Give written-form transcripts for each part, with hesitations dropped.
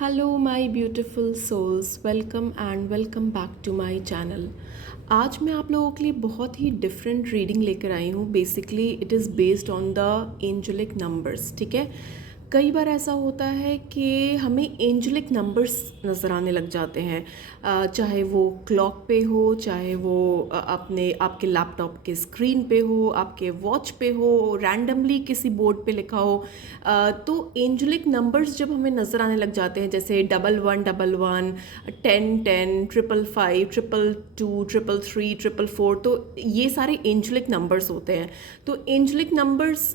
Hello my beautiful souls, welcome and welcome back to my channel. आज मैं आप लोगों के लिए बहुत ही डिफरेंट रीडिंग लेकर आई हूँ। Basically it is based on the angelic numbers. ठीक है, कई बार ऐसा होता है कि हमें एंजेलिक नंबर्स नज़र आने लग जाते हैं, चाहे वो क्लॉक पे हो, चाहे वो अपने आपके लैपटॉप के स्क्रीन पे हो, आपके वॉच पे हो, रैंडमली किसी बोर्ड पे लिखा हो। तो एंजेलिक नंबर्स जब हमें नज़र आने लग जाते हैं, जैसे 1111, 1010, 555, 222, 333, 444, तो ये सारे एंजेलिक नंबर्स होते हैं। तो एंजेलिक नंबर्स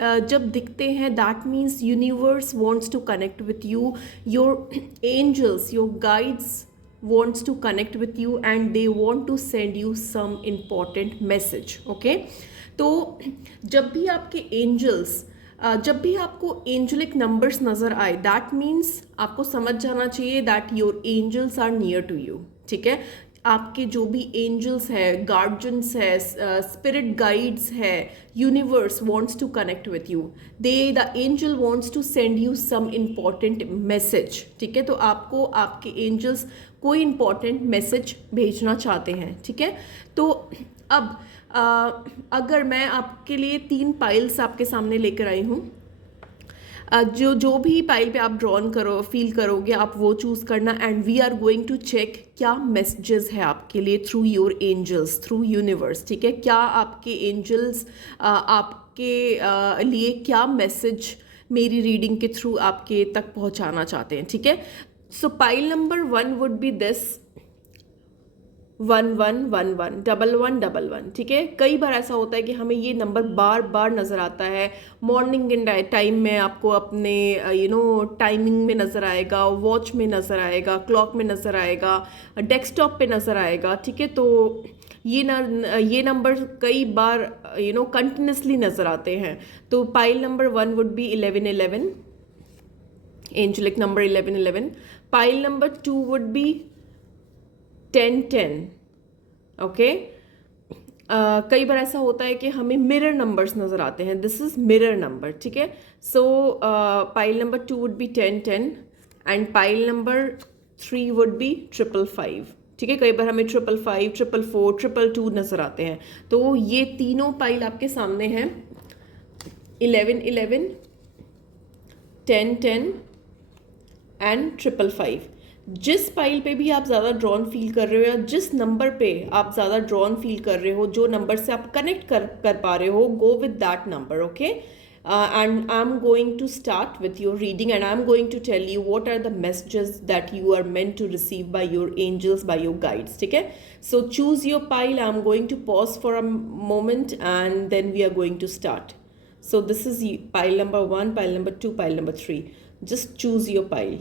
जब दिखते हैं, that means universe wants to connect with you, your angels, your guides wants to connect with you and they want to send you some important message. Okay, तो जब भी आपके एंजल्स जब भी आपको एंजलिक नंबर्स नज़र आए, दैट मीन्स आपको समझ जाना चाहिए that your angels are near to you. ठीक है, आपके जो भी एंजल्स है, गार्जियंस है, स्पिरिट गाइड्स है, universe wants to connect with you. The angel wants to send you some important message. ठीक है, तो आपको आपके एंजल्स कोई इम्पॉर्टेंट मैसेज भेजना चाहते हैं। ठीक है, तो अब अगर मैं आपके लिए 3 पाइल्स आपके सामने लेकर आई हूँ, जो जो भी पाइल पे आप ड्रॉन करो फील करोगे, आप वो चूज़ करना and we are going to check क्या मैसेजेस है आपके लिए through your angels, through universe. ठीक है, क्या आपके एंजल्स आपके लिए क्या मैसेज मेरी रीडिंग के थ्रू आपके तक पहुंचाना चाहते हैं। ठीक है, सो pile number 1 would B this 1111 1111। ठीक है, कई बार ऐसा होता है कि हमें ये नंबर बार बार नज़र आता है। मॉर्निंग इन टाइम में आपको अपने टाइमिंग में नज़र आएगा, वॉच में नज़र आएगा, क्लॉक में नज़र आएगा, डेस्कटॉप पे नज़र आएगा। ठीक है, तो ये नंबर कई बार कंटिन्यूसली नज़र आते हैं। तो pile number 1 would be 1111, angelic number 1111। Pile number 2 would be 1010। Okay, कई बार ऐसा होता है कि हमें मिरर नंबर्स नज़र आते हैं, दिस इज मिरर नंबर। ठीक है, सो pile number 2 would be 1010 and pile number 3 would be 555। ठीक है, कई बार हमें 555, 444, 222 नज़र आते हैं। तो ये तीनों पाइल आपके सामने हैं, 1111, 1010 एंड 555। जिस पाइल पे भी आप ज़्यादा ड्रॉन फील कर रहे हो या जिस नंबर पे आप ज़्यादा ड्रॉन फील कर रहे हो, जो नंबर से आप कनेक्ट कर पा रहे हो, go with that number. Okay, and I am going to start with your reading and I am going to tell you what are the messages that you are meant to receive by your angels, by your guides. ठीक है, so choose your pile. I am going to pause for a moment and then we are going to start. So this is pile number 1, pile number 2, pile number 3. Just choose your pile.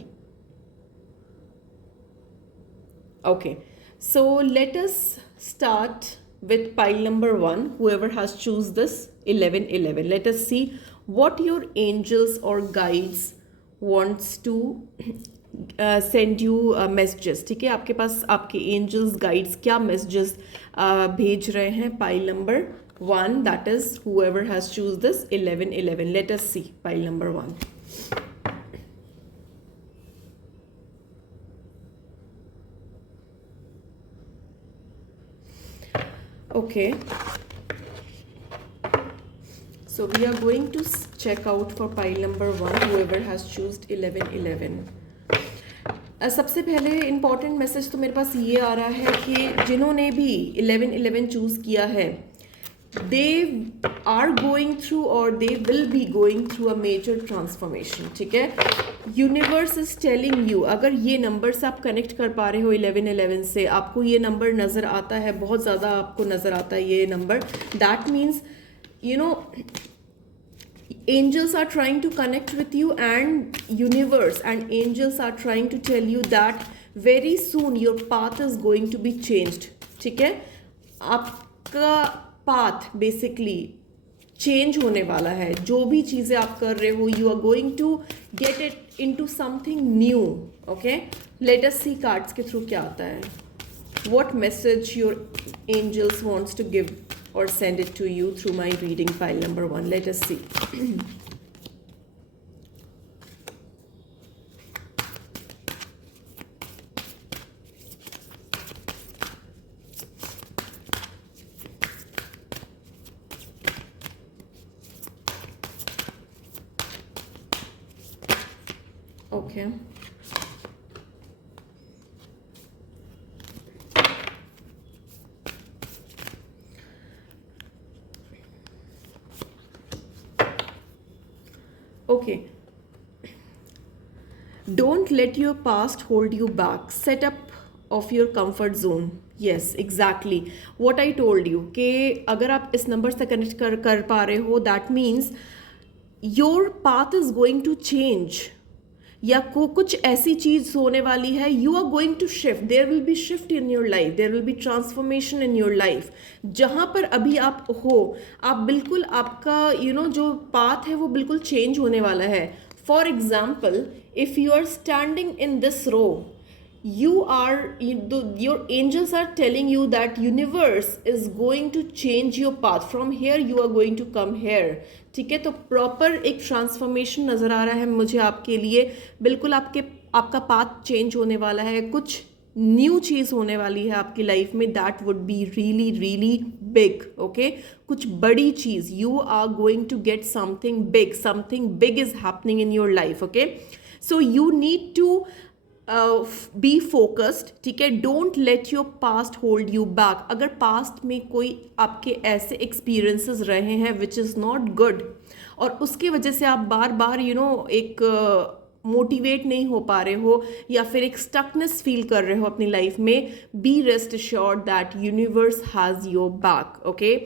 Okay, so let us start with pile number 1. Whoever has choose this 1111. Let us see what your angels or guides wants to send you messages. ठीक है, आपके पास आपके angels guides क्या messages भेज रहे हैं। pile number 1, that is whoever has choose this 1111. Let us see pile number 1. Okay, so we are going to check out for pile number 1, whoever has choose 1111. सबसे पहले इम्पॉर्टेंट मैसेज तो मेरे पास ये आ रहा है कि जिन्होंने भी 1111 चूज़ किया है, they are going through or they will be going through a major transformation. ठीक है, यूनिवर्स इज टेलिंग यू, अगर ये नंबर से आप कनेक्ट कर पा रहे हो 1111 से, आपको ये नंबर नज़र आता है, बहुत ज़्यादा आपको नज़र आता है ये number, that means angels are trying to connect with you and universe and angels are trying to tell you that very soon your path is going to be changed. ठीक है, आपका पाथ बेसिकली चेंज होने वाला है। जो भी चीज़ें आप कर रहे हो, you are going to get it into something new. Okay, let us see cards के थ्रू क्या आता है, what message your angels wants to give or send it to you through my reading pile number 1. Let us see. Okay. Okay. Don't let your past hold you back. Set up of your comfort zone. Yes, exactly. What I told you कि अगर आप इस number से connect कर पा रहे हो, that means your path is going to change. या को कुछ ऐसी चीज होने वाली है, you are going to shift, there will be shift in your life, there will be transformation in your life. जहां पर अभी आप हो, आप बिल्कुल आपका जो पाथ है वो बिल्कुल चेंज होने वाला है. For example, if you are standing in this row, your angels are telling you that universe is going to change your path. From here you are going to come here. ठीक है, तो proper एक transformation नजर आ रहा है मुझे आपके लिए. बिल्कुल आपका पाथ चेंज होने वाला है, कुछ न्यू चीज होने वाली है आपकी लाइफ में. That would be really really big. Okay, कुछ बड़ी चीज, you are going to get something big is happening in your life. Okay, so you need to be focused. ठीक है, don't let your past hold you back. अगर past में कोई आपके ऐसे एक्सपीरियंसेस रहे हैं विच इज़ नॉट गुड, और उसकी वजह से आप बार बार एक मोटिवेट नहीं हो पा रहे हो, या फिर एक स्टकनेस फील कर रहे हो अपनी लाइफ में, be rest assured that universe has your back. Okay,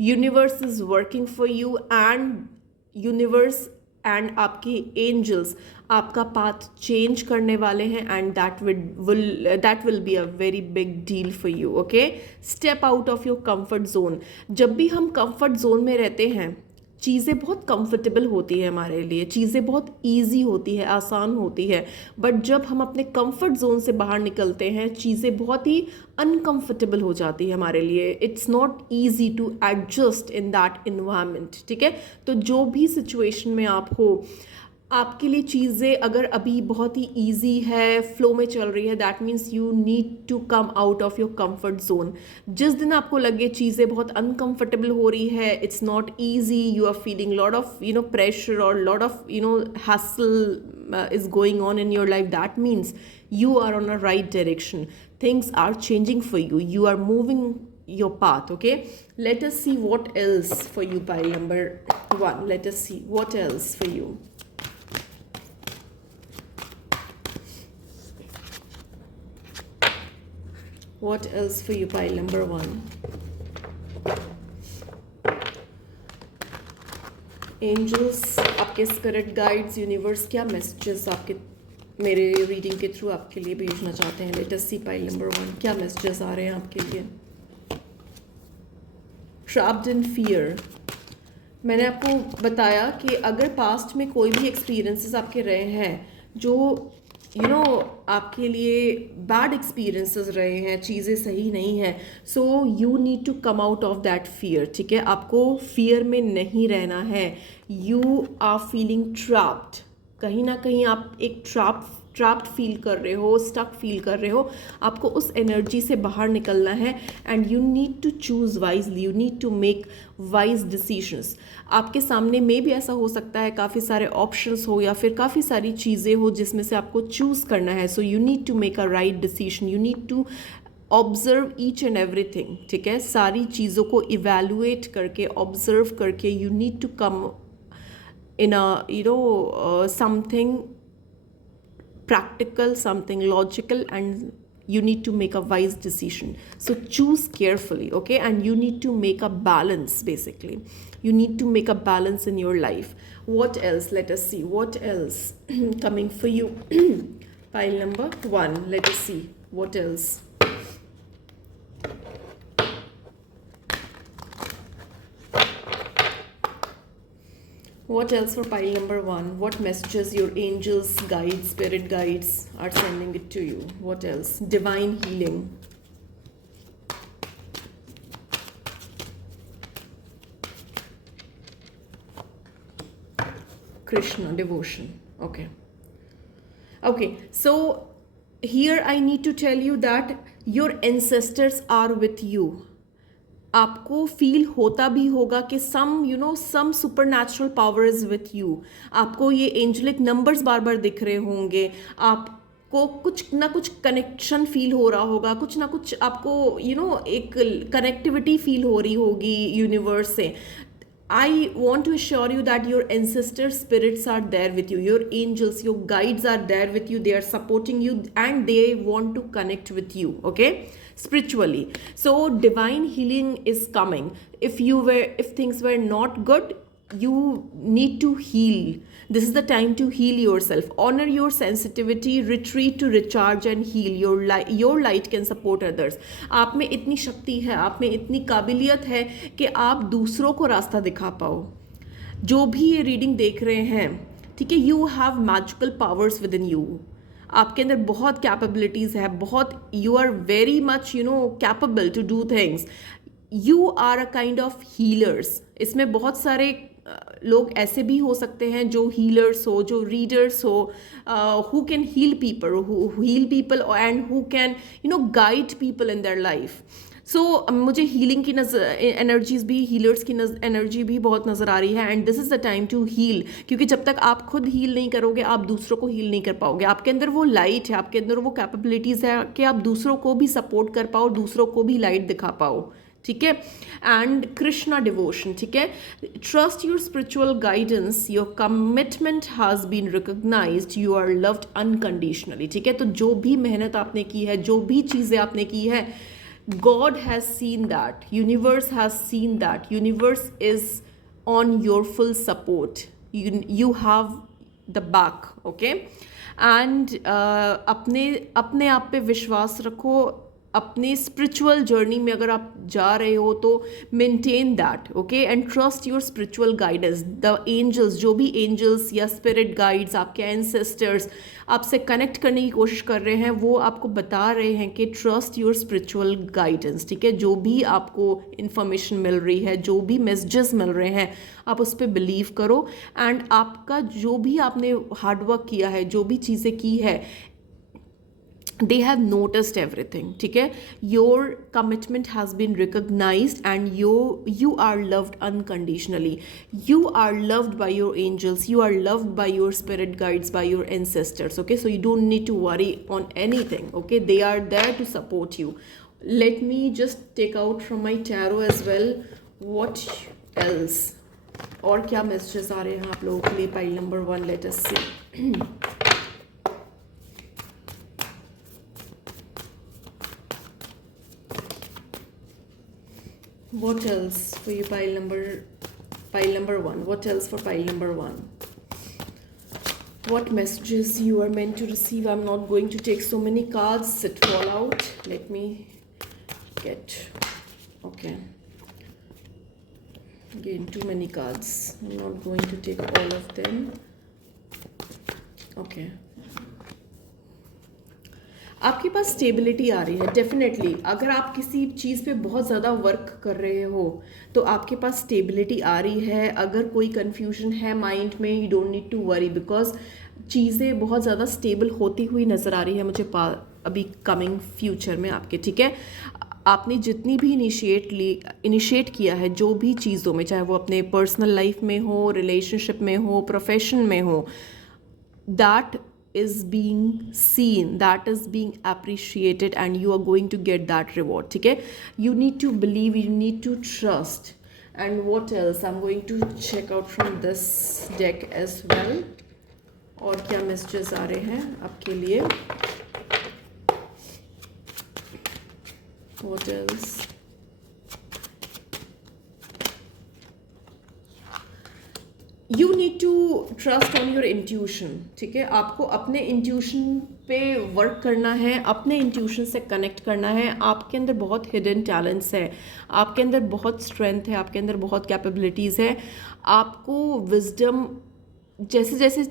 universe is working for you, and universe and आपके एंजल्स आपका पाथ चेंज करने वाले हैं, and that will be a very big deal for you. Okay, step out of your comfort zone. जब भी हम comfort zone में रहते हैं, चीज़ें बहुत कंफर्टेबल होती है हमारे लिए, चीज़ें बहुत ईजी होती है, आसान होती है. बट जब हम अपने कंफर्ट जोन से बाहर निकलते हैं, चीज़ें बहुत ही अनकंफर्टेबल हो जाती है हमारे लिए. It's not easy to adjust in that environment. ठीक है, तो जो भी सिचुएशन में आप हो, आपके लिए चीज़ें अगर अभी बहुत ही ईजी है, फ्लो में चल रही है, that means you need to come out of your comfort zone. जिस दिन आपको लगे चीज़ें बहुत अनकंफर्टेबल हो रही है, it's not easy, you are feeling lot of pressure और lot of hassle is going on in your life, that means you are on a right direction. Things are changing for you, you are moving your path. Okay, let us see what else for you. Pile number 1, let us see what else for you. What else for you, pile number 1? Angels, आपके spirit guides, universe क्या messages आपके मेरे reading के through आपके लिए भेजना चाहते हैं. Late us see pile number 1, क्या मैसेजेस आ रहे हैं आपके लिए. Trapped in fear. मैंने आपको बताया कि अगर पास्ट में कोई भी एक्सपीरियंसेस आपके रहे हैं जो आपके लिए बैड एक्सपीरियंसेस रहे हैं, चीज़ें सही नहीं है, so you need to come out of that fear. ठीक है, आपको फियर में नहीं रहना है. You are feeling trapped. कहीं ना कहीं आप एक ट्रैप्ड फील कर रहे हो, स्टक फील कर रहे हो. आपको उस एनर्जी से बाहर निकलना है, and you need to choose wisely, you need to make wise decisions. आपके सामने में भी ऐसा हो सकता है, काफ़ी सारे ऑप्शंस हो या फिर काफ़ी सारी चीज़ें हो जिसमें से आपको चूज़ करना है. So you need to make a right decision, you need to observe each and everything. ठीक है, सारी चीज़ों को इवेलुएट करके, ऑब्जर्व करके, you need to come in a something practical, something logical, and you need to make a wise decision. So choose carefully. Okay, and you need to make a balance. Basically, you need to make a balance in your life. What else? Let us see what else coming for you. Pile number 1, let us see what else. What else for pile number 1? What messages your angels, guides, spirit guides are sending it to you? What else? Divine healing. Krishna, devotion. Okay. Okay, so here I need to tell you that your ancestors are with you. आपको feel होता भी होगा कि some super natural power is with you. आपको ये angelic numbers बार बार दिख रहे होंगे, आपको कुछ ना कुछ कनेक्शन फील हो रहा होगा, कुछ ना कुछ आपको एक कनेक्टिविटी फील हो रही होगी यूनिवर्स से। I want to assure you that your ancestor spirits are there with you. Your angels, your guides are there with you. They are supporting you and they want to connect with you, okay? Spiritually. So divine healing is coming. If things were not good, you need to heal. This is the time to heal yourself. Honor your sensitivity, retreat to recharge and heal. Your light can support others. आप में इतनी शक्ति है, आप में इतनी काबिलियत है कि आप दूसरों को रास्ता दिखा पाओ। जो भी ये रीडिंग देख रहे हैं, ठीक है, you have magical powers within you. आपके अंदर बहुत कैपेबिलिटीज़ है, बहुत, you are very much capable to do things. You are a kind of healers. इसमें बहुत सारे लोग ऐसे भी हो सकते हैं जो हीलर्स हो, जो रीडर्स हो, who can heal people and who can guide people in their life. So मुझे हीलिंग की एनर्जीज भी, हीलर्स की एनर्जी भी बहुत नज़र आ रही है। And this is the time to heal, क्योंकि जब तक आप खुद हील नहीं करोगे आप दूसरों को हील नहीं कर पाओगे। आपके अंदर वो लाइट है, आपके अंदर वो कैपेबिलिटीज़ है कि आप दूसरों को भी सपोर्ट कर पाओ, दूसरों को भी लाइट दिखा पाओ, ठीक है। एंड कृष्णा डिवोशन, ठीक है। Trust your spiritual guidance, your commitment has been recognised, you are loved unconditionally, ठीक है। तो जो भी मेहनत आपने की है, जो भी चीज़ें आपने की है, God has seen that, universe has seen that, universe is on your full support, you have the back, okay। and अपने आप पे विश्वास रखो। अपने स्पिरिचुअल जर्नी में अगर आप जा रहे हो तो maintain that, okay. And trust your spiritual guidance, the angels, जो भी एंजल्स या स्पिरिट गाइड्स, आपके एंसेस्टर्स आपसे कनेक्ट करने की कोशिश कर रहे हैं, वो आपको बता रहे हैं कि ट्रस्ट योर स्पिरिचुअल गाइडेंस, ठीक है। जो भी आपको इन्फॉर्मेशन मिल रही है, जो भी मैसेजेस मिल रहे हैं, आप उस पर बिलीव करो। एंड आपका जो भी आपने हार्डवर्क किया है, जो भी चीज़ें की है, they have noticed everything, ठीक है। your commitment has been recognized and you are loved unconditionally, you are loved by your angels, you are loved by your spirit guides, by your ancestors, okay। so you don't need to worry on anything, okay, they are there to support you। let me just take out from my tarot as well what else, और क्या messages आ रहे हैं आप लोगों के लिए। pile number 1, let us see। What else for you, pile number 1? What else for pile number 1? What messages you are meant to receive? I'm not going to take so many cards that fall out. Let me get, okay, again too many cards. I'm not going to take all of them, okay। आपके पास stability आ रही है definitely. अगर आप किसी चीज़ पे बहुत ज़्यादा work कर रहे हो तो आपके पास स्टेबिलिटी आ रही है। अगर कोई कन्फ्यूजन है माइंड में, you don't need to worry, because चीज़ें बहुत ज़्यादा स्टेबल होती हुई नज़र आ रही है मुझे अभी कमिंग फ्यूचर में आपके, ठीक है। आपने जितनी भी इनिशिएट किया है जो भी चीज़ों में, चाहे वो अपने पर्सनल लाइफ में हो, रिलेशनशिप में हो, प्रोफेशन में हो, that is being seen, that is being appreciated and you are going to get that reward, ठीक है। you need to believe, you need to trust। and what else, I'm going to check out from this deck as well, और क्या messages आ रहे हैं आपके लिए। what else, you need to trust on your intuition, ठीक है। आपको अपने इंट्यूशन पे वर्क करना है, अपने इंट्यूशन से कनेक्ट करना है। आपके अंदर बहुत हिडन टैलेंट्स है, आपके अंदर बहुत स्ट्रेंथ है, आपके अंदर बहुत कैपेबिलिटीज़ है। आपको विजडम, जैसे जैसे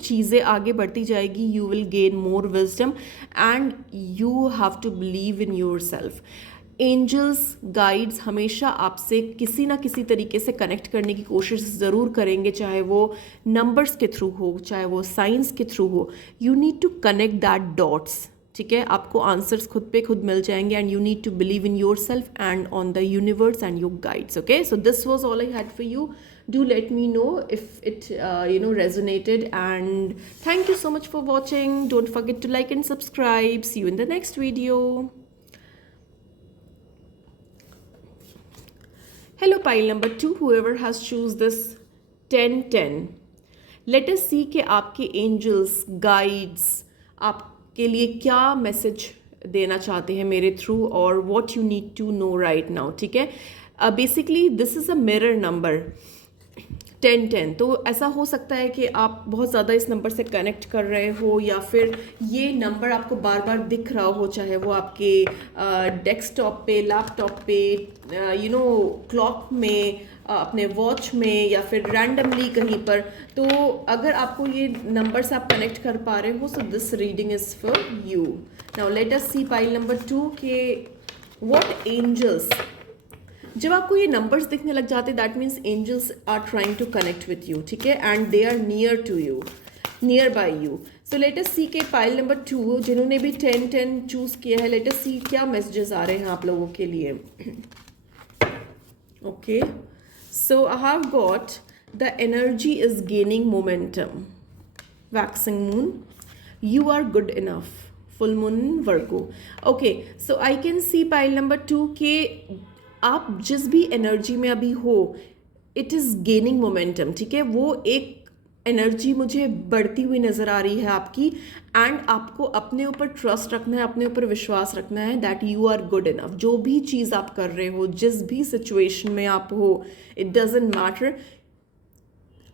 चीज़ें आगे बढ़ती जाएगी, you will gain more wisdom and you have to believe in yourself. Angels guides हमेशा आपसे किसी ना किसी तरीके से कनेक्ट करने की कोशिश ज़रूर करेंगे, चाहे वो नंबर्स के थ्रू हो, चाहे वो साइंस के थ्रू हो। You need to connect that dots, ठीक है, आपको आंसर्स खुद पे खुद मिल जाएंगे and you need to believe in yourself and on the universe and your guides. Okay, so this was all I had for you. Do let me know if it resonated, and thank you so much for watching. Don't forget to like and subscribe. See you in the next video. Hello pile number 2, whoever has choose this 1010. Let us see कि आपके angels, guides आपके लिए क्या message देना चाहते हैं मेरे through, और what you need to know right now. ठीक है, basically this is a mirror number 1010. तो ऐसा हो सकता है कि आप बहुत ज़्यादा इस नंबर से कनेक्ट कर रहे हो, या फिर ये नंबर आपको बार बार दिख रहा हो, चाहे वो आपके डेस्कटॉप पे, लैपटॉप पे, क्लॉक में, अपने वॉच में, या फिर रैंडमली कहीं पर. तो अगर आपको ये नंबर से आप कनेक्ट कर पा रहे हो, so this reading is for you. Now let us see pile number 2 के व्हाट एंजल्स. जब आपको ये नंबर्स दिखने लग जाते हैं, that means angels are trying to connect with you. ठीक है, and they are near to you, near by you. So let us see के पाइल नंबर 2 जिन्होंने भी 1010 चूज़ किया है, लेट अस सी क्या मैसेजेस आ रहे हैं आप लोगों के लिए. Okay, so I have got the energy is gaining momentum. Waxing moon, you are good enough. Full moon Virgo. Okay, so I can see pile number 2 के आप जिस भी एनर्जी में अभी हो, इट इज़ गेनिंग मोमेंटम. ठीक है, वो एक एनर्जी मुझे बढ़ती हुई नज़र आ रही है आपकी, एंड आपको अपने ऊपर ट्रस्ट रखना है, अपने ऊपर विश्वास रखना है that you are good enough. जो भी चीज़ आप कर रहे हो, जिस भी सिचुएशन में आप हो, इट डजेंट मैटर.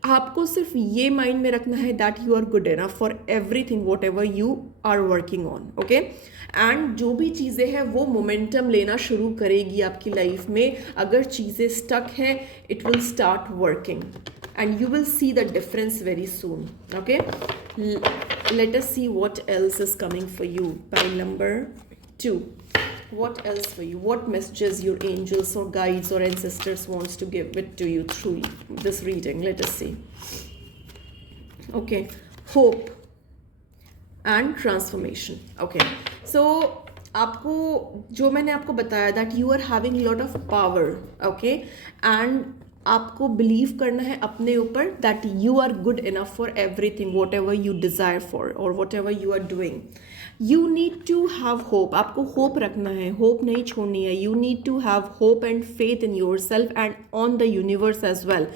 आपको सिर्फ ये माइंड में रखना है that you are good enough for everything whatever you are working on. Okay, and जो भी चीज़ें हैं वो मोमेंटम लेना शुरू करेगी आपकी लाइफ में. अगर चीज़ें स्टक हैं, it will start working and you will see the difference very soon. Okay, let us see what else is coming for you. Pile number 2, what else for you, what messages your angels or guides or ancestors wants to give it to you through this reading. Let us see. Okay, hope and transformation. Okay, so आपको जो मैंने आपको बताया that you are having a lot of power. Okay, and आपको believe करना है अपने ऊपर that you are good enough for everything whatever you desire for or whatever you are doing. You need to have hope. आपको hope रखना है, hope नहीं छोड़नी है. You need to have hope and faith in yourself and on the universe as well.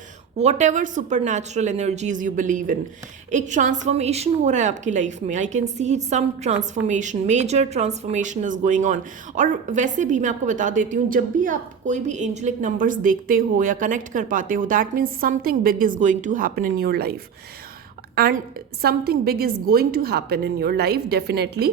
Whatever supernatural energies you believe in. एक transformation हो रहा है आपकी लाइफ में. I can see some transformation, major transformation is going on. और वैसे भी मैं आपको बता देती हूँ, जब भी आप कोई भी एंजलिक नंबर्स देखते हो या कनेक्ट कर पाते हो, that means something big is going to happen in your life. And something big is going to happen in your life definitely,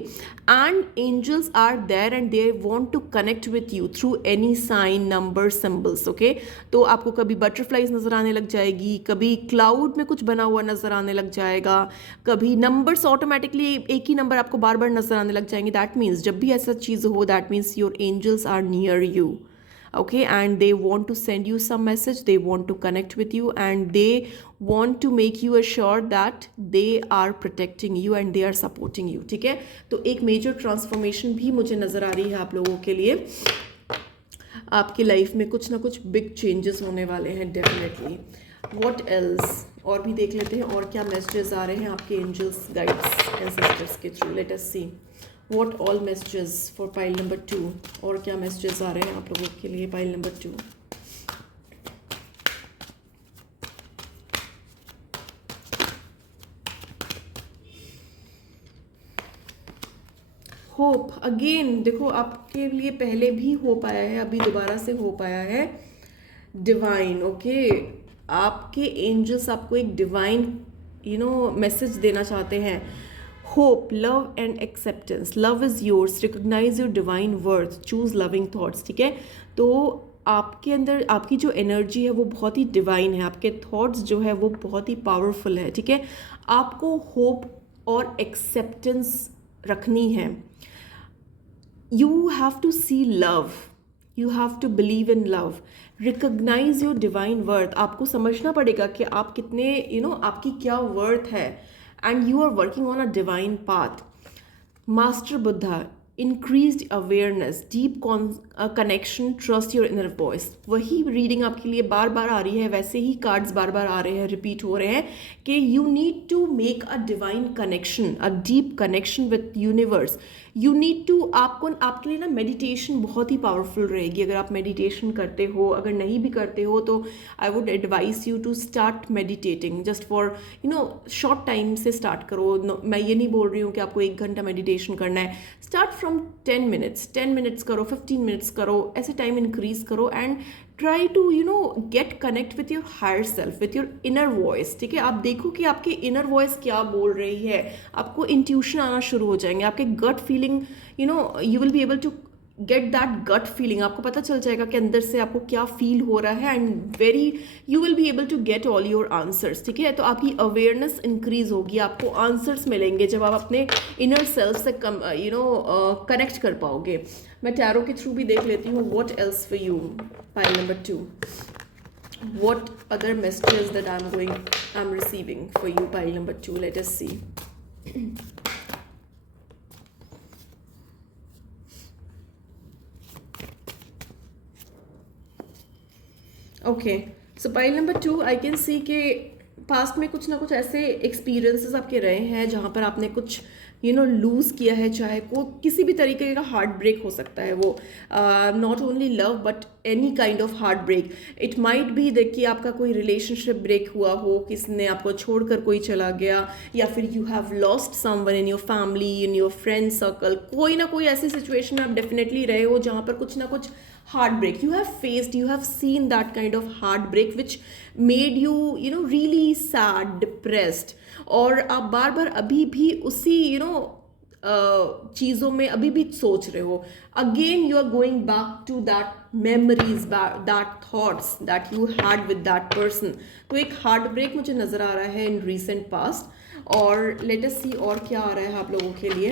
and angels are there and they want to connect with you through any sign, number, symbols. Okay, तो आपको कभी butterflies नज़र आने लग जाएगी, कभी cloud में कुछ बना हुआ नज़र आने लग जाएगा, कभी नंबर्स ऑटोमेटिकली एक ही नंबर आपको बार बार नज़र आने लग जाएंगे. दैट मीन्स जब भी ऐसा चीज़ हो, that means your angels are near you. Okay, and they want to send you some message, they want to connect with you, and they want to make you assured that they are protecting you and they are supporting you. ठीक है, तो एक major transformation भी मुझे नज़र आ रही है आप लोगों के लिए. आपकी लाइफ में कुछ ना कुछ बिग चेंजेस होने वाले हैं डेफिनेटली. व्हाट एल्स, और भी देख लेते हैं और क्या मैसेजेस आ रहे हैं आपके एंजल्स, गाइड्स, एंसेस्टर्स के through. Let us see what all messages for pile number 2. और क्या messages आ रहे हैं आप लोगों के लिए pile number 2. Hope again. देखो, आपके लिए पहले भी होप आया है, अभी दोबारा से होप आया है. डिवाइन. ओके, आपके एंजल्स आपको एक डिवाइन मैसेज देना चाहते हैं. Hope, love and acceptance. Love is yours, recognise your divine worth, choose loving thoughts. ठीक है, तो आपके अंदर आपकी जो एनर्जी है वो बहुत ही डिवाइन है, आपके थॉट्स जो है वो बहुत ही पावरफुल है. ठीक है, आपको होप और एक्सेप्टेंस रखनी है. You have to see love, you have to believe in love, recognise your divine worth. आपको समझना पड़ेगा कि आप कितने आपकी क्या वर्थ है, and you are working on a divine path. Master Buddha, increased awareness, deep connection, trust your inner voice. वही रीडिंग आपके लिए बार बार आ रही है, वैसे ही कार्ड्स बार बार आ रहे हैं, रिपीट हो रहे हैं कि you need to make a divine connection, a deep connection with universe. You need to, आपके लिए ना मेडिटेशन बहुत ही पावरफुल रहेगी अगर आप मेडिटेशन करते हो। अगर नहीं भी करते हो तो I would advise you to start meditating just for short time से स्टार्ट करो। मैं ये नहीं बोल रही हूँ कि आपको 1 घंटा मेडिटेशन करना है। स्टार्ट फ्रॉम 10 मिनट्स करो, 15 मिनट्स करो, ऐसे टाइम इंक्रीज करो and try to get connect with your higher self, with your inner voice. ठीक है, आप देखो कि आपकी इनर वॉइस क्या बोल रही है, आपको इंट्यूशन आना शुरू हो जाएंगे, आपके gut feeling, you will be able to get that gut feeling. आपको पता चल जाएगा कि अंदर से आपको क्या फील हो रहा है and you will be able to get all your answers. ठीक है, तो आपकी अवेयरनेस इंक्रीज होगी, आपको आंसर्स मिलेंगे जब आप अपने इनर सेल्फ से कनेक्ट कर पाओगे। मैं टैरो के थ्रू भी देख लेती हूँ। What else for you, pile number 2, what other messages that I'm receiving for you, pile number 2. Let us see. Okay, so pile number 2, I can सी के पास्ट में कुछ ना कुछ ऐसे एक्सपीरियंसेस आपके रहे हैं जहाँ पर आपने कुछ लूज़ किया है, चाहे को किसी भी तरीके का हार्ट ब्रेक हो सकता है वो, not only love but any kind of heartbreak. It might भी देखिए आपका कोई रिलेशनशिप ब्रेक हुआ हो, किसने आपको छोड़कर कोई चला गया, या फिर you have lost someone in your family, in your friend circle. कोई ना कोई ऐसी सिचुएशन में आप डेफिनेटली रहे हो जहाँ पर कुछ ना कुछ heartbreak you have faced, you have seen that kind of heartbreak which made you really sad, depressed, और आप बार बार अभी भी उसी चीज़ों में अभी भी सोच रहे हो। Again you are going back to that memories, that thoughts that you had with that person. तो एक हार्ट ब्रेक मुझे नज़र आ रहा है इन रिसेंट पास्ट। और लेट अस सी और क्या आ रहा है आप लोगों के लिए।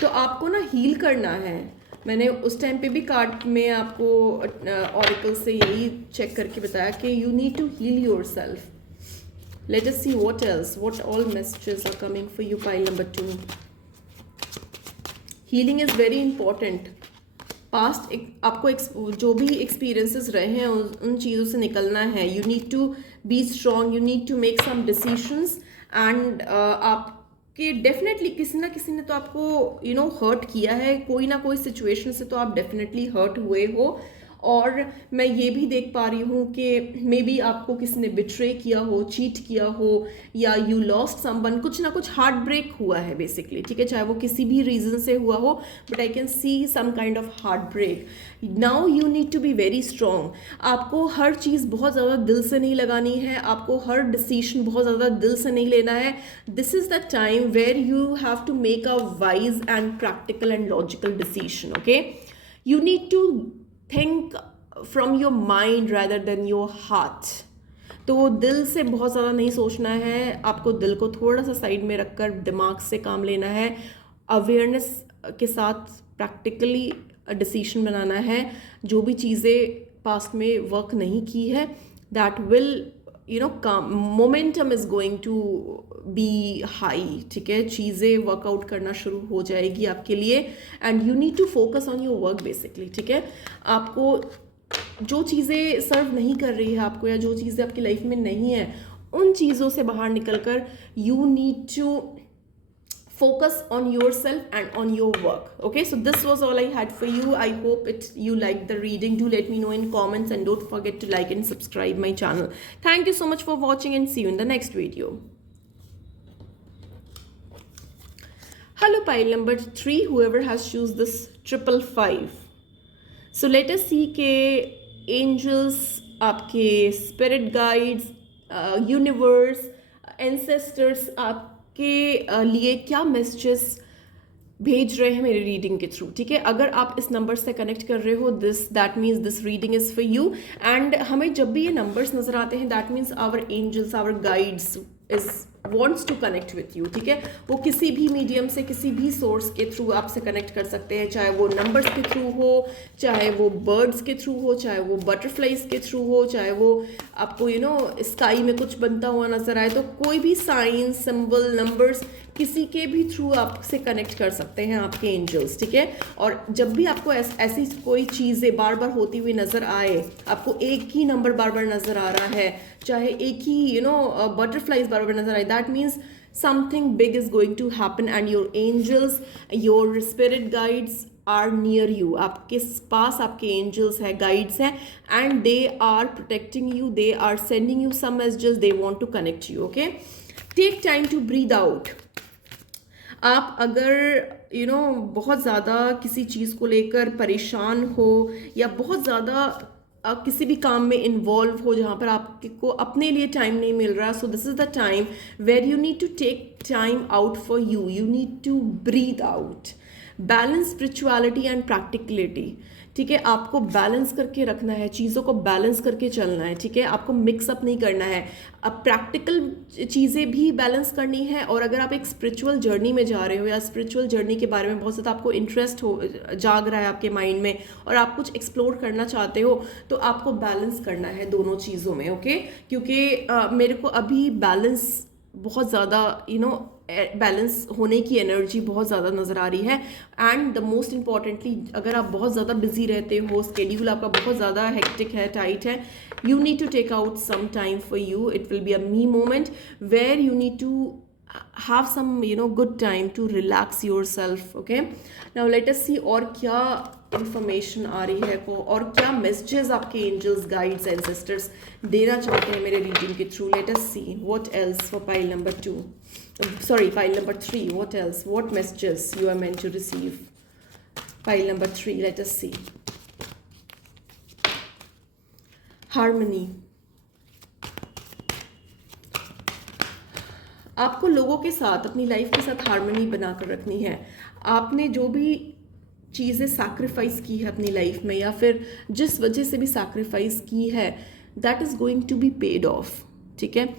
तो आपको ना हील करना है। मैंने उस टाइम पे भी कार्ड में आपको ऑरिकल से यही चेक करके बताया कि you need to heal your self. Let us see what else, what all messages are coming for you, pile number 2। Healing is very important. Past आपको जो भी एक्सपीरियंसेस रहे हैं उन चीज़ों से निकलना है। You need to be strong, you need to make some decisions and आप कि डेफिनेटली किसी ना किसी ने तो आपको हर्ट किया है, कोई ना कोई सिचुएशन से तो आप डेफिनेटली हर्ट हुए हो। और मैं ये भी देख पा रही हूँ कि मे बी आपको किसी ने बिट्रे किया हो, चीट किया हो, या यू लॉस्ट समवन, कुछ ना कुछ हार्ट ब्रेक हुआ है बेसिकली। ठीक है, चाहे वो किसी भी रीज़न से हुआ हो, but I can see some kind of heartbreak. Now you need to be very strong. आपको हर चीज़ बहुत ज़्यादा दिल से नहीं लगानी है, आपको हर डिसीजन बहुत ज़्यादा दिल से नहीं लेना है। This is the time where you have to make a wise and practical and logical decision. Okay, you need to think from your mind rather then your heart. तो दिल से बहुत ज़्यादा नहीं सोचना है, आपको दिल को थोड़ा सा साइड में रखकर दिमाग से काम लेना है। अवेयरनेस के साथ प्रैक्टिकली डिसीजन बनाना है। जो भी चीज़ें पास्ट में वर्क नहीं की है, that will come, momentum is going to be high. ठीक है, चीज़ें वर्कआउट करना शुरू हो जाएगी आपके लिए and you need to focus on your work basically. ठीक है, आपको जो चीज़ें सर्व नहीं कर रही है आपको, या जो चीज़ें आपकी लाइफ में नहीं है, उन चीज़ों से बाहर निकलकर you need to focus on yourself and on your work. Okay, so this was all I had for you. I hope you liked the reading. Do let me know in comments and don't forget to like and subscribe my channel. Thank you so much for watching and see you in the next video. Hello, pile number 3, whoever has choose this 555. So let us see के angels, आपके spirit guides, universe, ancestors के लिए क्या messages भेज रहे हैं मेरी reading के थ्रू। ठीक है, अगर आप इस नंबर से कनेक्ट कर रहे हो, that means this reading is for you. And हमें जब भी ये नंबर्स नज़र आते हैं, that means our angels, our guides is wants to connect with you, ठीक है। वो किसी भी मीडियम से, किसी भी सोर्स के थ्रू आपसे कनेक्ट कर सकते हैं, चाहे वो नंबर्स के थ्रू हो, चाहे वो बर्ड्स के थ्रू हो, चाहे वो बटरफ्लाइज के थ्रू हो, चाहे वो आपको स्काई में कुछ बनता हुआ नजर आए, तो कोई भी साइन, सिंबल, नंबर्स, किसी के भी थ्रू आपसे कनेक्ट कर सकते हैं आपके एंजल्स, ठीक है। और जब भी आपको ऐसी कोई चीज़ें बार बार होती हुई नज़र आए, आपको एक ही नंबर बार बार नज़र आ रहा है, चाहे एक ही बटरफ्लाइज बार बार नज़र आए, that means something big is going to happen and your angels, your spirit guides are near you. आपके पास आपके एंजल्स है, गाइड्स हैं, and they are protecting you, they are sending you some messages, they want to connect you, okay. Take time to breathe out. आप अगर बहुत ज़्यादा किसी चीज़ को लेकर परेशान हो, या बहुत ज़्यादा किसी भी काम में इन्वॉल्व हो जहाँ पर आपको अपने लिए टाइम नहीं मिल रहा, so this is the time where you need to take time out for you, you need to breathe out. Balance spirituality and practicality, ठीक है। आपको बैलेंस करके रखना है, चीज़ों को बैलेंस करके चलना है, ठीक है। आपको मिक्सअप नहीं करना है, अब प्रैक्टिकल चीज़ें भी बैलेंस करनी है। और अगर आप एक स्पिरिचुअल जर्नी में जा रहे हो, या स्पिरिचुअल जर्नी के बारे में बहुत ज़्यादा आपको इंटरेस्ट हो, जाग रहा है आपके माइंड में, और आप कुछ एक्सप्लोर करना चाहते हो, तो आपको बैलेंस करना है दोनों चीज़ों में, ओके। क्योंकि मेरे को अभी बैलेंस बहुत ज़्यादा बैलेंस होने की एनर्जी बहुत ज़्यादा नज़र आ रही है। एंड द मोस्ट इम्पॉर्टेंटली, अगर आप बहुत ज़्यादा बिजी रहते हो, स्केड्यूल आपका बहुत ज़्यादा हेक्टिक है, टाइट है, you need to take out some time for you. It will be a me moment where you need to have some good time to relax yourself, okay। now let us see और क्या information आ रही है और क्या messages आपके angels, guides, ancestors देना चाहते हैं मेरे रीडिंग के through. Let us see what else for pile number 2, sorry, pile number 3, what else, what messages you are meant to receive? Pile number 3, let us see. Harmony. आपको लोगों के साथ, अपनी लाइफ के साथ हार्मनी बनाकर रखनी है। आपने जो भी चीज़ें सैक्रिफाइस की है अपनी लाइफ में, या फिर जिस वजह से भी सैक्रिफाइस की है, that is going to be paid off, ठीक है।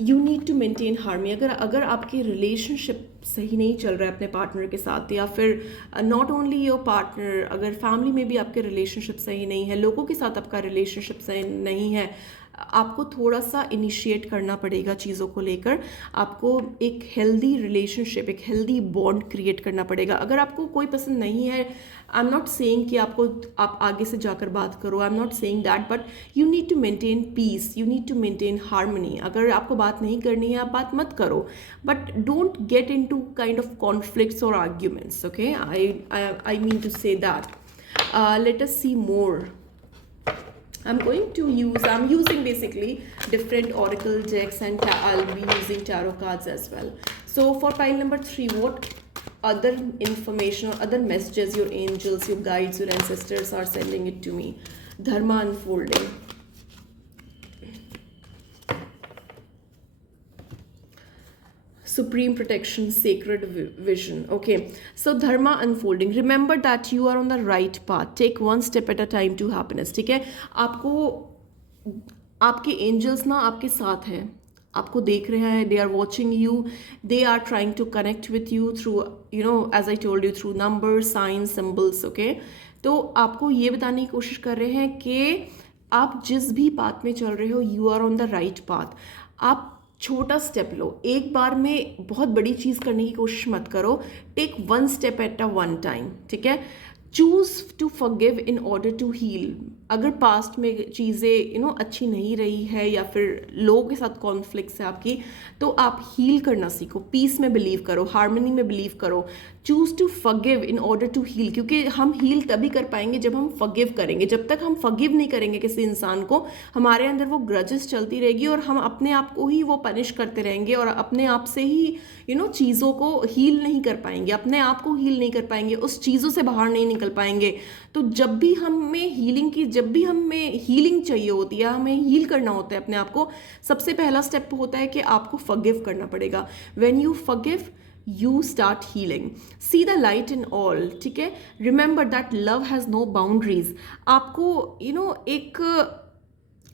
You need to maintain harmony. अगर आपकी रिलेशनशिप सही नहीं चल रहा है अपने पार्टनर के साथ, या फिर नॉट ओनली योर पार्टनर, अगर फैमिली में भी आपके रिलेशनशिप सही नहीं है, लोगों के साथ आपका रिलेशनशिप सही नहीं है, आपको थोड़ा सा इनिशिएट करना पड़ेगा चीज़ों को लेकर। आपको एक हेल्दी रिलेशनशिप, एक हेल्दी बॉन्ड क्रिएट करना पड़ेगा। अगर आपको कोई पसंद नहीं है, आई एम नॉट सेइंग कि आप आगे से जाकर बात करो, I am not saying that, but you need to maintain peace, you need to maintain harmony. अगर आपको बात नहीं करनी है, आप बात मत करो, but don't get into kind of conflicts और arguments, okay. I mean to say that. Let us see more. I'm using basically different oracle decks, and I'll be using tarot cards as well. So for pile number 3, what other information or other messages your angels, your guides, your ancestors are sending it to me? Dharma unfolding. Supreme protection, sacred vision, okay. So dharma unfolding, remember that you are on the right path, take one step at a time to happiness, ठीक है। आपको आपके angels ना आपके साथ हैं, आपको देख रहे हैं, they are watching you, they are trying to connect with you through as I told you, through number, sign, symbols, okay. तो आपको ये बताने की कोशिश कर रहे हैं कि आप जिस भी पाथ में चल रहे हो, you are on the right path. आप छोटा स्टेप लो, एक बार में बहुत बड़ी चीज़ करने की कोशिश मत करो, take one step at a one time, ठीक है। Choose to forgive in order to heal. अगर पास्ट में चीज़ें अच्छी नहीं रही है, या फिर लोगों के साथ कॉन्फ्लिक्ट्स है आपकी, तो आप हील करना सीखो, पीस में बिलीव करो, हार्मनी में बिलीव करो। Choose to forgive in order to heal, क्योंकि हम हील तभी कर पाएंगे जब हम फॉरगिव करेंगे। जब तक हम फॉरगिव नहीं करेंगे किसी इंसान को, हमारे अंदर वो ग्रजेस चलती रहेगी, और हम अपने आप को ही वो पनिश करते रहेंगे, और अपने आप से ही चीज़ों को हील नहीं कर पाएंगे, अपने आप को हील नहीं कर पाएंगे, उस चीज़ों से बाहर नहीं निकल पाएंगे। तो जब भी हमें हीलिंग चाहिए होती है, हमें हील करना होता है अपने आप को, सबसे पहला स्टेप होता है कि आपको फॉरगिव करना पड़ेगा। When you forgive, you start healing. See the light in all, ठीक है। Remember that love has no boundaries. आपको एक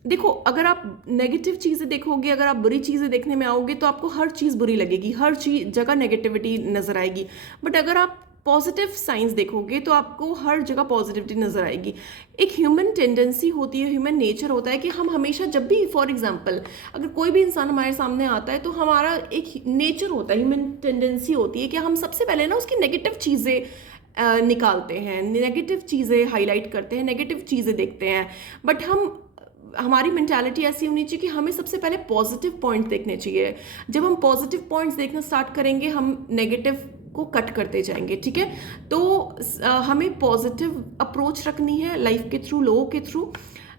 देखो, अगर आप नेगेटिव चीज़ें देखोगे, अगर आप बुरी चीज़ें देखने में आओगे तो आपको हर चीज़ बुरी लगेगी, हर चीज़ जगह नेगेटिविटी नज़र आएगी। बट अगर आप पॉजिटिव साइंस देखोगे तो आपको हर जगह पॉजिटिविटी नज़र आएगी। एक ह्यूमन टेंडेंसी होती है, ह्यूमन नेचर होता है कि हम हमेशा जब भी, फॉर एग्जांपल अगर कोई भी इंसान हमारे सामने आता है तो हमारा एक नेचर होता है, ह्यूमन टेंडेंसी होती है कि हम सबसे पहले ना उसकी नेगेटिव चीज़ें निकालते हैं, नेगेटिव चीज़ें हाईलाइट करते हैं, नेगेटिव चीज़ें देखते हैं। बट हमारी मेंटालिटी ऐसी होनी चाहिए कि हमें सबसे पहले पॉजिटिव पॉइंट देखने चाहिए। जब हम पॉजिटिव पॉइंट्स देखना स्टार्ट करेंगे हम नेगेटिव को कट करते जाएंगे, ठीक है। तो हमें पॉजिटिव अप्रोच रखनी है लाइफ के थ्रू,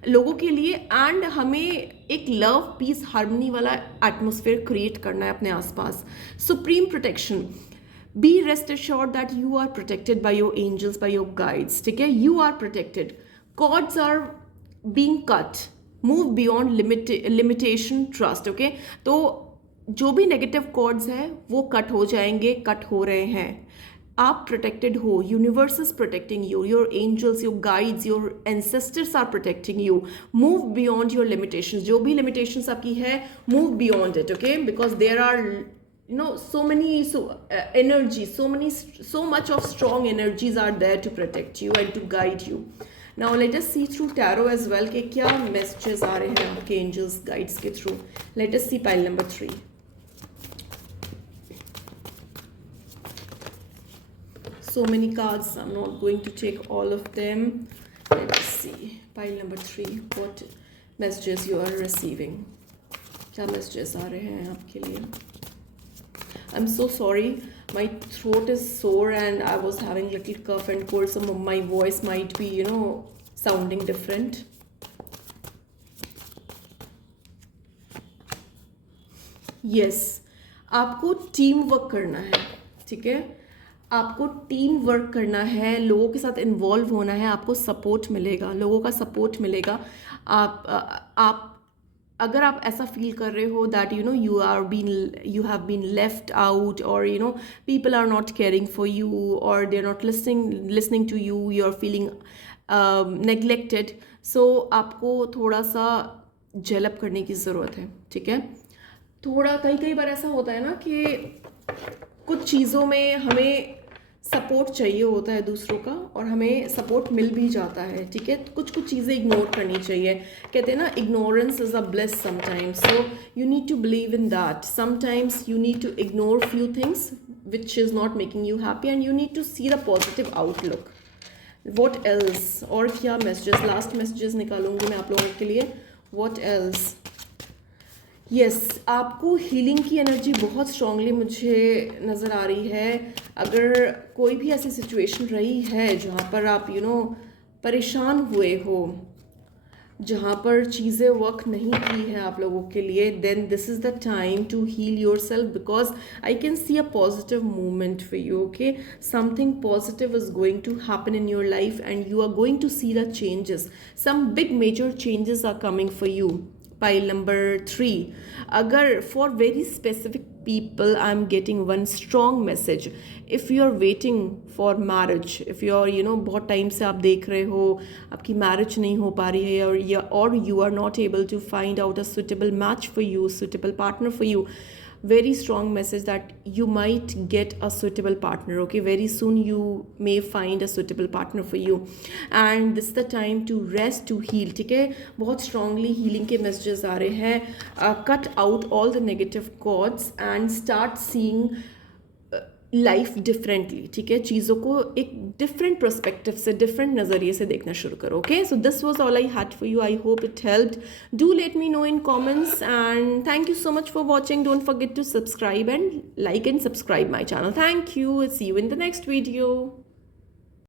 लोगों के लिए, एंड हमें एक लव पीस हार्मनी वाला एटमोसफेयर क्रिएट करना है अपने आसपास। Supreme protection, be rest assured that you are protected by your angels, by your guides, ठीक है। You are protected, cords are being cut, move beyond limitation, trust, okay. तो जो भी नेगेटिव कॉर्ड्स हैं वो कट हो जाएंगे, कट हो रहे हैं। आप प्रोटेक्टेड हो, universe is protecting you, your angels, your guides, your ancestors are protecting you. Move beyond your limitation, जो भी लिमिटेशंस आपकी है move beyond it, okay, because there are so many energy, so much of strong energies are there to protect you and to guide you. Now let us see through tarot as well कि क्या messages आ रहे हैं आपके angels guides के through. Let us see pile number 3. So many cards, I'm not going to take all of them. Let us see pile number 3, what messages you are receiving. क्या messages आ रहे हैं आपके लिए? I'm so sorry, my throat is sore and I was having little cough and cold, so my voice might be, sounding different. Yes, आपको team work करना है, ठीक है। आपको टीम वर्क करना है, लोगों के साथ इन्वॉल्व होना है, आपको सपोर्ट मिलेगा, लोगों का सपोर्ट मिलेगा। आप अगर आप ऐसा फील कर रहे हो that you have been left out, और people are not caring for you, और they are not listening to you, you are feeling neglected, so आपको थोड़ा सा जेलअप करने की ज़रूरत है, ठीक है। थोड़ा कई बार ऐसा होता है ना कि कुछ चीज़ों में हमें सपोर्ट चाहिए होता है दूसरों का, और हमें सपोर्ट मिल भी जाता है, ठीक है। कुछ चीज़ें इग्नोर करनी चाहिए, कहते हैं ना ignorance is a bliss sometimes, so you need to believe in that. Sometimes you need to ignore few things which is not making you happy, and you need to see the positive outlook. What else, और क्या messages, last messages निकालूंगी मैं आप लोगों के लिए। What else, yes, आपको healing की energy बहुत स्ट्रांगली मुझे नज़र आ रही है। अगर कोई भी ऐसी सिचुएशन रही है जहाँ पर आप परेशान हुए हो, जहाँ पर चीज़ें वर्क नहीं की है आप लोगों के लिए, then this is the time to heal your self, because I can see a positive movement for you, okay. Something positive is going to happen in your life and you are going to see the changes, some big major changes are coming for you. Pile number 3, agar for very specific people I'm getting one strong message. If you are waiting for marriage, if you are बहुत time से आप देख रहे हो आपकी marriage नहीं हो पा रही है, और you are not able to find out a suitable match for you, suitable partner for you, very strong message that you might get a suitable partner, okay. Very soon you may find a suitable partner for you, and this is the time to rest, to heal, ठीक है। बहुत strongly healing के messages आ रहे हैं। cut out all the negative chords and start seeing life differently, ठीक है। चीज़ों को एक डिफरेंट परस्पेक्टिव से, डिफरेंट नज़रिए से देखना शुरू करो, okay. So this was all I had for you, I hope it helped. Do let me know in comments, and thank you so much for watching. Don't forget to subscribe and like and subscribe my channel. Thank you. See you in the next video.